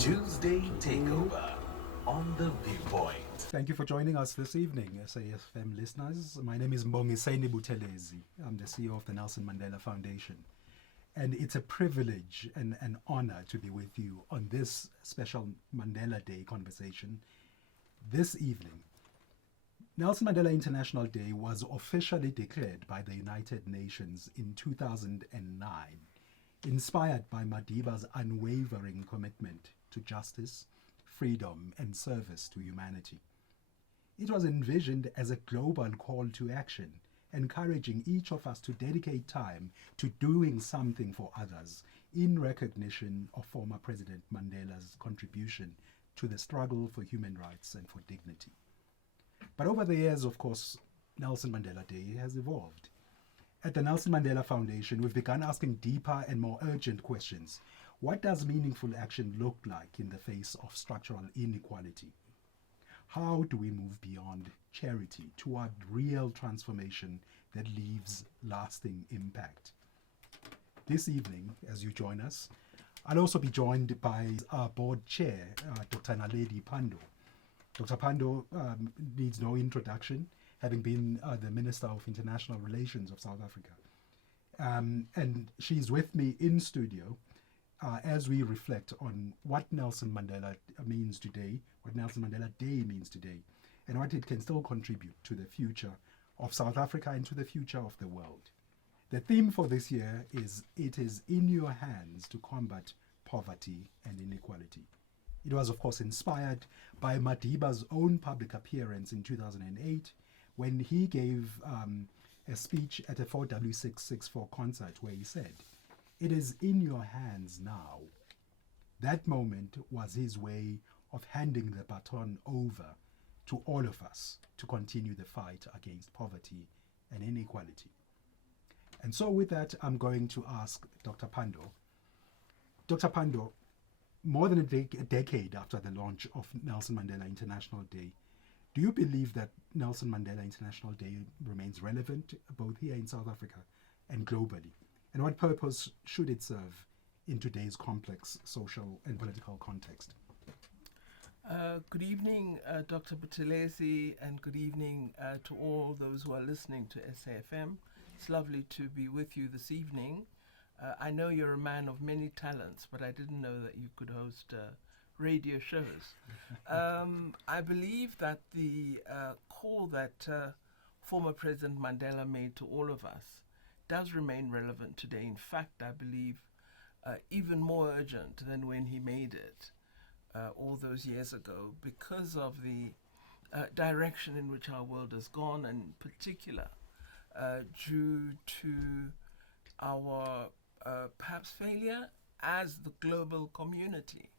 Tuesday Takeover on The Viewpoint. Thank you for joining us this evening, SAFM listeners. My name is Mbongiseni Buthelezi. I'm the CEO of the Nelson Mandela Foundation. And it's a privilege and an honor to be with you on this special Mandela Day conversation this evening. Nelson Mandela International Day was officially declared by the United Nations in 2009, inspired by Madiba's unwavering commitment to justice, freedom, and service to humanity. It was envisioned as a global call to action, encouraging each of us to dedicate time to doing something for others in recognition of former President Mandela's contribution to the struggle for human rights and for dignity. But over the years, of course, Nelson Mandela Day has evolved. At the Nelson Mandela Foundation, we've begun asking deeper and more urgent questions. What does meaningful action look like in the face of structural inequality? How do we move beyond charity toward real transformation that leaves lasting impact? This evening, as you join us, I'll also be joined by our board chair, Dr. Naledi Pandor. Dr. Pandor needs no introduction, having been the Minister of International Relations of South Africa. And she's with me in studio as we reflect on what Nelson Mandela means today, what Nelson Mandela Day means today, and what it can still contribute to the future of South Africa and to the future of the world. The theme for this year is "It is in your hands to combat poverty and inequality." It was, of course, inspired by Madiba's own public appearance in 2008 when he gave a speech at a 4W664 concert where he said, "It is in your hands now." That moment was his way of handing the baton over to all of us to continue the fight against poverty and inequality. And so with that, I'm going to ask Dr. Pandor. Dr. Pandor, more than a decade after the launch of Nelson Mandela International Day, do you believe that Nelson Mandela International Day remains relevant both here in South Africa and globally? And what purpose should it serve in today's complex social and political context? Good evening, Dr. Buthelezi, and good evening to all those who are listening to SAFM. It's lovely to be with you this evening. I know you're a man of many talents, but I didn't know that you could host radio shows. I believe that the call that former President Mandela made to all of us does remain relevant today. In fact, I believe even more urgent than when he made it all those years ago, because of the direction in which our world has gone, and in particular due to our perhaps failure as the global community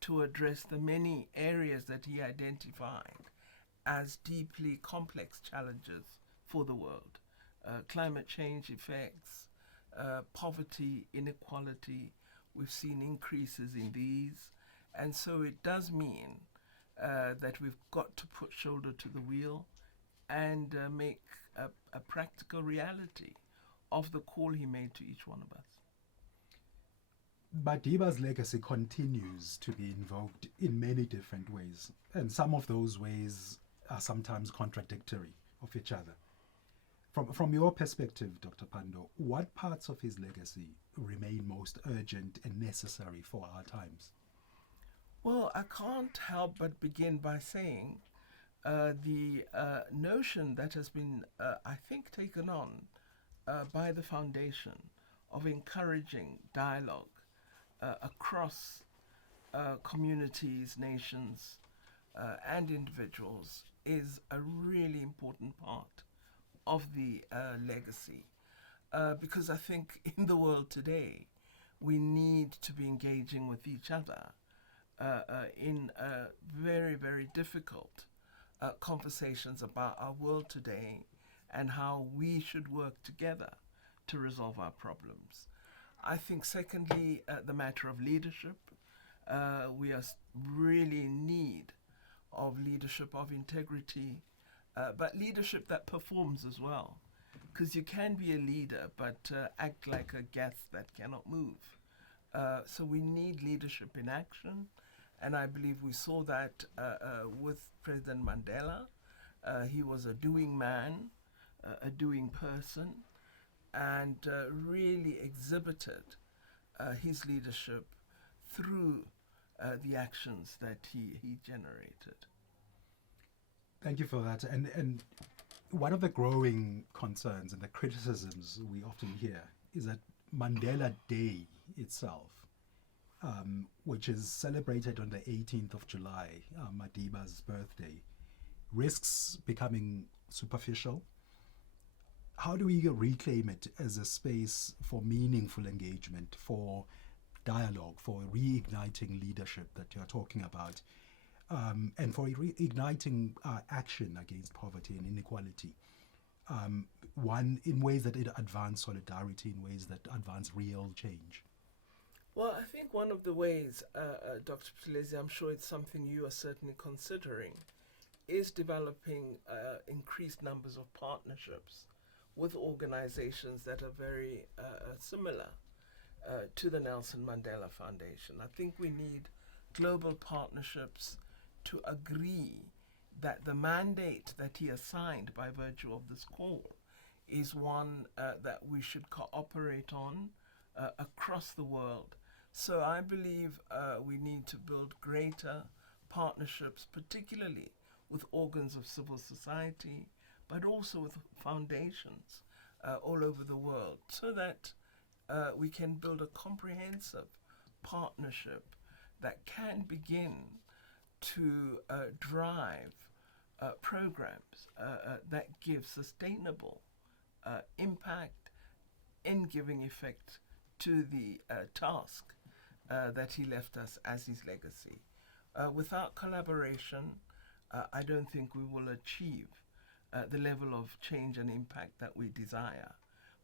to address the many areas that he identified as deeply complex challenges for the world. Climate change effects, poverty, inequality, we've seen increases in these. And so it does mean that we've got to put shoulder to the wheel and make a practical reality of the call he made to each one of us. Madiba's legacy continues to be invoked in many different ways, and some of those ways are sometimes contradictory of each other. From your perspective, Dr. Pandor, what parts of his legacy remain most urgent and necessary for our times? Well, I can't help but begin by saying the notion that has been, I think, taken on by the foundation of encouraging dialogue across communities, nations, and individuals is a really important part of the legacy. Because I think in the world today, we need to be engaging with each other in very, very difficult conversations about our world today and how we should work together to resolve our problems. I think, secondly, the matter of leadership. We are really in need of leadership of integrity, but leadership that performs as well. Because you can be a leader, but act like a gas that cannot move. So we need leadership in action, And I believe we saw that with President Mandela. He was a doing man, a doing person, and really exhibited his leadership through the actions that he generated. Thank you for that. And one of the growing concerns and the criticisms we often hear is that Mandela Day itself, which is celebrated on the 18th of July, Madiba's birthday, risks becoming superficial. How do we reclaim it as a space for meaningful engagement, for dialogue, for reigniting leadership that you're talking about, and for reigniting action against poverty and inequality? One, in ways that it advance solidarity, in ways that advance real change. Well, I think one of the ways, Dr. Buthelezi, I'm sure it's something you are certainly considering, is developing increased numbers of partnerships with organizations that are very similar to the Nelson Mandela Foundation. I think we need global partnerships to agree that the mandate that he assigned by virtue of this call is one that we should cooperate on across the world. So I believe we need to build greater partnerships, particularly with organs of civil society, but also with foundations all over the world, so that we can build a comprehensive partnership that can begin to drive programs that give sustainable impact in giving effect to the task that he left us as his legacy. Without collaboration, I don't think we will achieve the level of change and impact that we desire.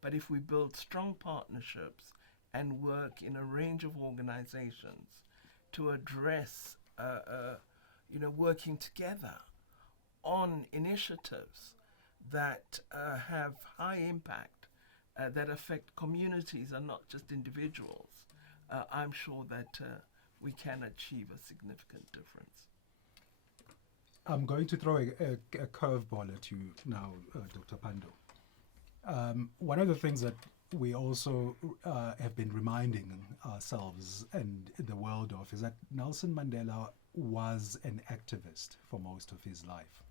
But if we build strong partnerships and work in a range of organizations to address, working together on initiatives that have high impact, that affect communities and not just individuals, I'm sure that we can achieve a significant difference. I'm going to throw a curveball at you now, Dr. Pandor. One of the things that we also have been reminding ourselves and the world of is that Nelson Mandela was an activist for most of his life.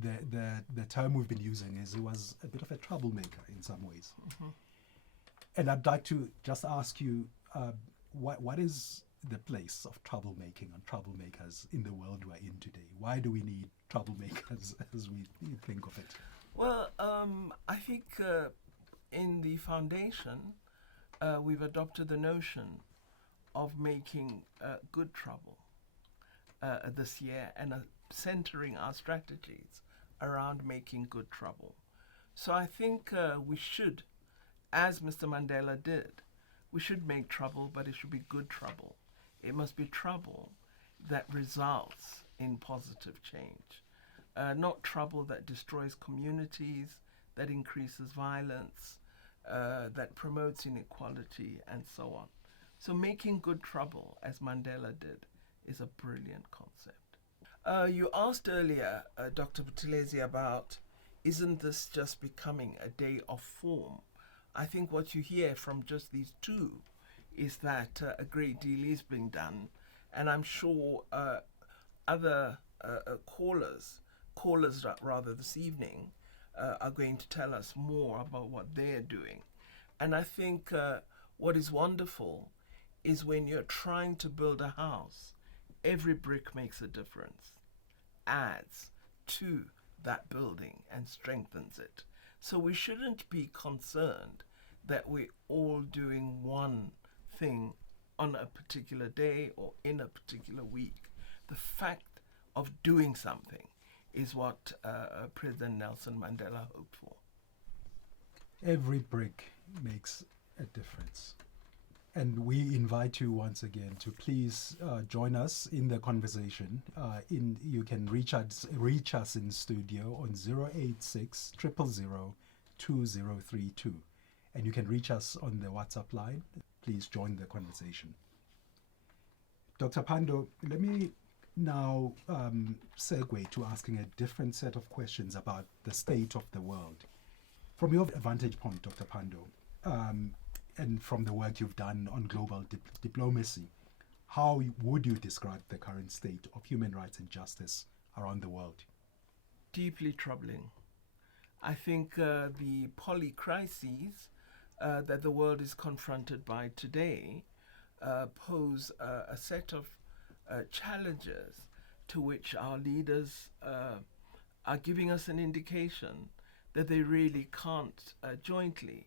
The term we've been using is he was a bit of a troublemaker in some ways. Mm-hmm. And I'd like to just ask you, what is the place of troublemaking and troublemakers in the world we're in today? Why do we need troublemakers as we think of it? Well, I think in the foundation, we've adopted the notion of making good trouble this year and centering our strategies around making good trouble. So I think we should, as Mr. Mandela did, we should make trouble, but it should be good trouble. It must be trouble that results in positive change, not trouble that destroys communities, that increases violence, that promotes inequality, and so on. So making good trouble, as Mandela did, is a brilliant concept. You asked earlier, Dr. Buthelezi, about isn't this just becoming a day of form? I think what you hear from just these two is that a great deal is being done, and I'm sure other callers rather this evening are going to tell us more about what they're doing. And I think what is wonderful is when you're trying to build a house, every brick makes a difference, adds to that building and strengthens it. So we shouldn't be concerned that we're all doing one thing on a particular day or in a particular week. The fact of doing something is what President Nelson Mandela hoped for. Every brick makes a difference. And we invite you once again to please join us in the conversation. You can reach us in studio on 086 000 2032. And you can reach us on the WhatsApp line. Please join the conversation. Dr. Pandor, let me now segue to asking a different set of questions about the state of the world. From your vantage point, Dr. Pandor, and from the work you've done on global diplomacy, how would you describe the current state of human rights and justice around the world? Deeply troubling. I think the polycrises that the world is confronted by today pose a set of challenges to which our leaders are giving us an indication that they really can't jointly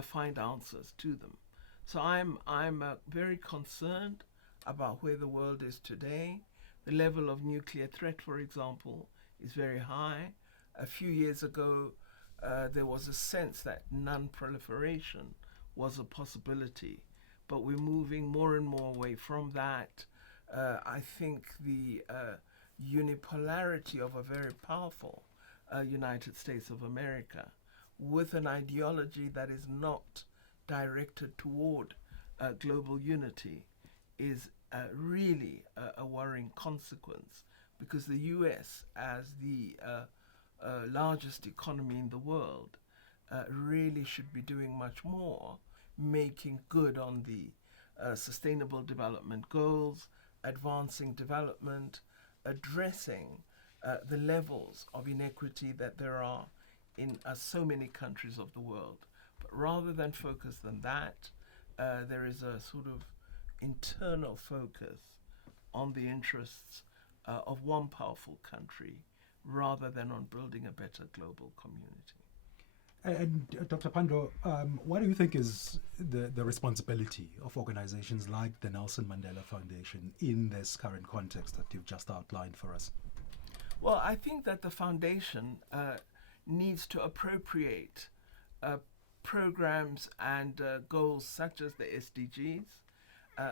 find answers to them. So I'm very concerned about where the world is today. The level of nuclear threat, for example, is very high. A few years ago, there was a sense that non-proliferation was a possibility, but we're moving more and more away from that. I think the unipolarity of a very powerful United States of America with an ideology that is not directed toward global unity is really a worrying consequence, because the US, as the largest economy in the world, really should be doing much more, making good on the sustainable development goals, advancing development, addressing the levels of inequity that there are in so many countries of the world. But rather than focus on that, there is a sort of internal focus on the interests of one powerful country rather than on building a better global community. And Dr. Pandor, what do you think is the responsibility of organizations like the Nelson Mandela Foundation in this current context that you've just outlined for us? Well, I think that the foundation needs to appropriate programs and goals such as the SDGs,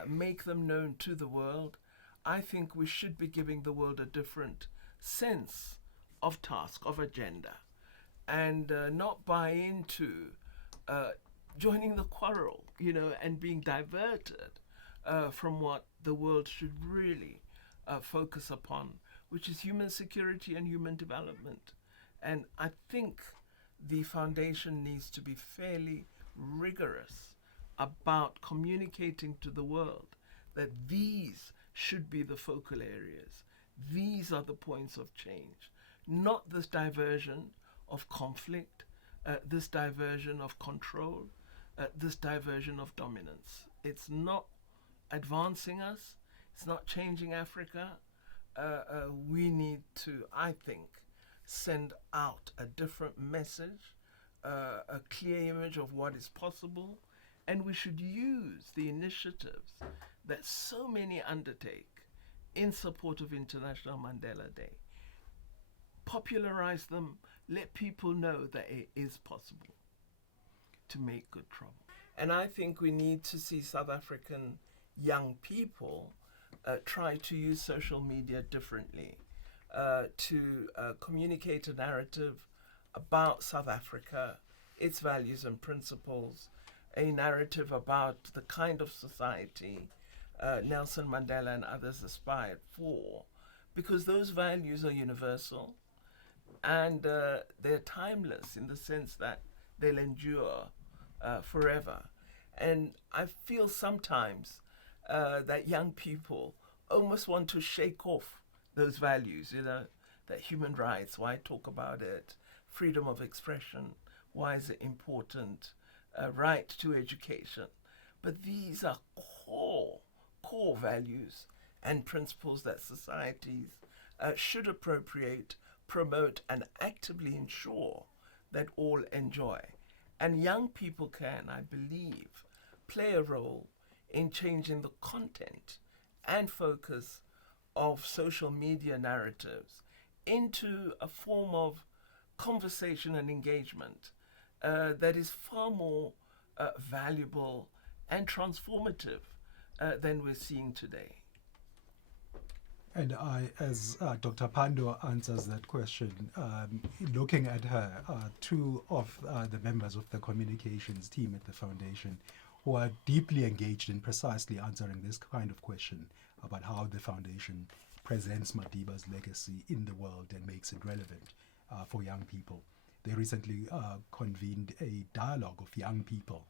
make them known to the world. I think we should be giving the world a different sense of task, of agenda, and not buy into joining the quarrel, and being diverted from what the world should really focus upon, which is human security and human development. And I think the foundation needs to be fairly rigorous about communicating to the world that these should be the focal areas. These are the points of change, not this diversion of conflict, this diversion of control, this diversion of dominance. It's not advancing us. It's not changing Africa. We need to, I think, send out a different message, a clear image of what is possible, and we should use the initiatives that so many undertake in support of International Mandela Day. Popularize them, let people know that it is possible to make good trouble. And I think we need to see South African young people try to use social media differently, to communicate a narrative about South Africa, its values and principles, a narrative about the kind of society Nelson Mandela and others aspired for, because those values are universal and they're timeless in the sense that they'll endure forever. And I feel sometimes that young people almost want to shake off those values, that human rights, why talk about it? Freedom of expression, why is it important? Right to education. But these are core values and principles that societies should appropriate, promote, and actively ensure that all enjoy. And young people can, I believe, play a role in changing the content and focus of social media narratives into a form of conversation and engagement that is far more valuable and transformative than we're seeing today. And as Dr. Pandor answers that question, looking at her, two of the members of the communications team at the foundation who are deeply engaged in precisely answering this kind of question about how the foundation presents Madiba's legacy in the world and makes it relevant for young people. They recently convened a dialogue of young people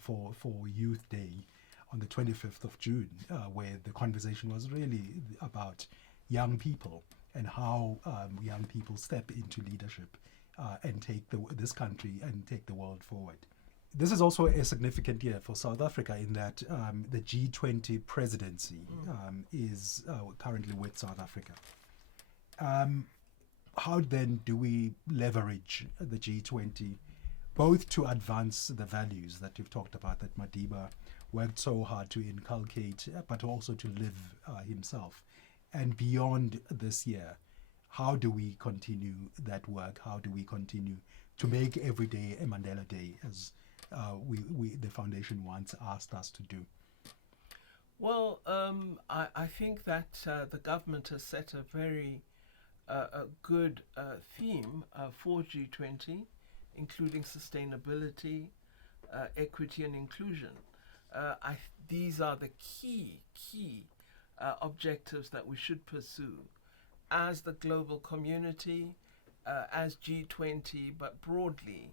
for Youth Day on the 25th of June, where the conversation was really about young people and how young people step into leadership and take this country and take the world forward. This is also a significant year for South Africa in that the G20 presidency is currently with South Africa. How then do we leverage the G20 both to advance the values that you've talked about, that Madiba worked so hard to inculcate, but also to live himself? And beyond this year, how do we continue that work? How do we continue to make every day a Mandela Day, as the foundation once asked us to do? Well, I think that the government has set a very a good theme for G20, including sustainability, equity and inclusion. These are the key objectives that we should pursue as the global community, as G20, but broadly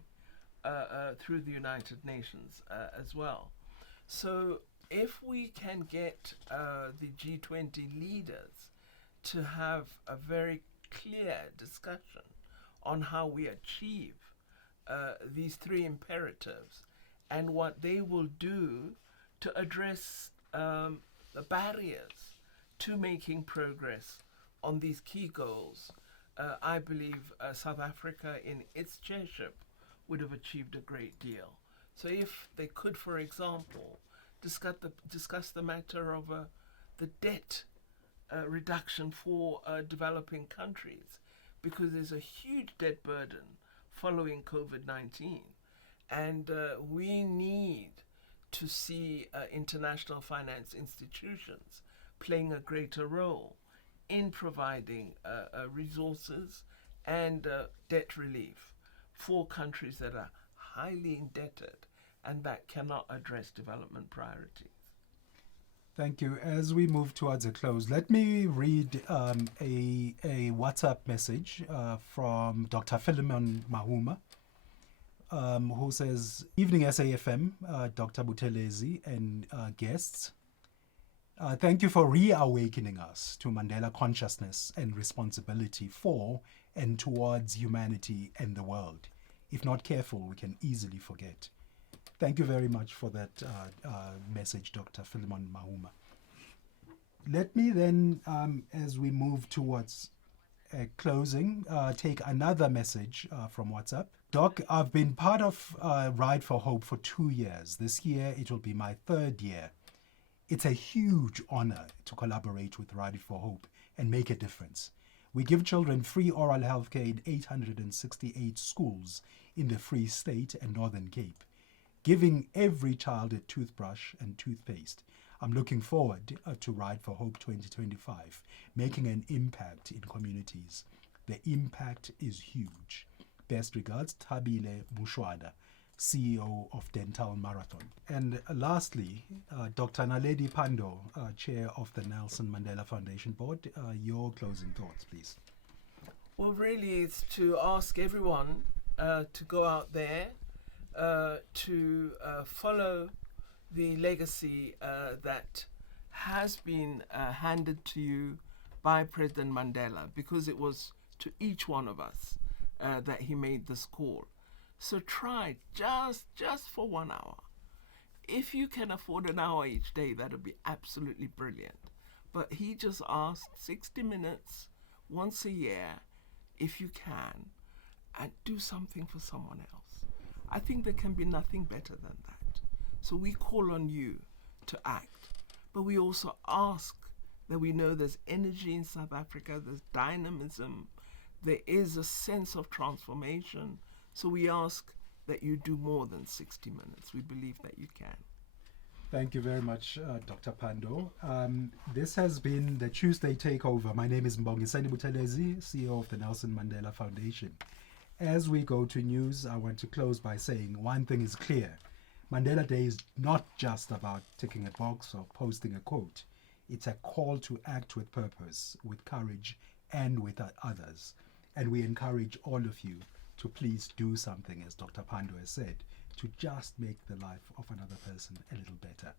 through the United Nations as well. So if we can get the G20 leaders to have a very clear discussion on how we achieve these three imperatives and what they will do to address the barriers to making progress on these key goals, I believe South Africa in its chairship would have achieved a great deal. So if they could, for example, discuss the matter of the debt reduction for developing countries, because there's a huge debt burden following COVID-19, and we need to see international finance institutions playing a greater role in providing resources and debt relief for countries that are highly indebted and that cannot address development priorities. Thank you. As we move towards a close, let me read a WhatsApp message from Dr. Philemon Mahuma, who says, "Evening SAFM, Dr. Buthelezi and guests. Thank you for reawakening us to Mandela consciousness and responsibility for and towards humanity and the world. If not careful, we can easily forget." Thank you very much for that message, Dr. Philemon Mahuma. Let me then, as we move towards closing, take another message from WhatsApp. Doc, I've been part of Ride for Hope for 2 years. This year, it will be my 3rd year. It's a huge honor to collaborate with Ride for Hope and make a difference. We give children free oral health care in 868 schools in the Free State and Northern Cape, giving every child a toothbrush and toothpaste. I'm looking forward to Ride for Hope 2025, making an impact in communities. The impact is huge. Best regards, Tabile Mushwada, CEO of Dental Marathon. And lastly, Dr. Naledi Pandor, Chair of the Nelson Mandela Foundation Board, your closing thoughts, please. Well, really, it's to ask everyone to go out there to follow the legacy that has been handed to you by President Mandela, because it was to each one of us that he made this call. So try just for 1 hour. If you can afford an hour each day, that would be absolutely brilliant. But he just asked 60 minutes once a year, if you can, and do something for someone else. I think there can be nothing better than that. So we call on you to act, but we also ask that we know there's energy in South Africa, there's dynamism, there is a sense of transformation. So we ask that you do more than 60 minutes. We believe that you can. Thank you very much, Dr. Pandor. This has been the Tuesday Takeover. My name is Mbongiseni Buthelezi, CEO of the Nelson Mandela Foundation. As we go to news, I want to close by saying one thing is clear. Mandela Day is not just about ticking a box or posting a quote. It's a call to act with purpose, with courage, and with others. And we encourage all of you to please do something, as Dr. Pandor has said, to just make the life of another person a little better.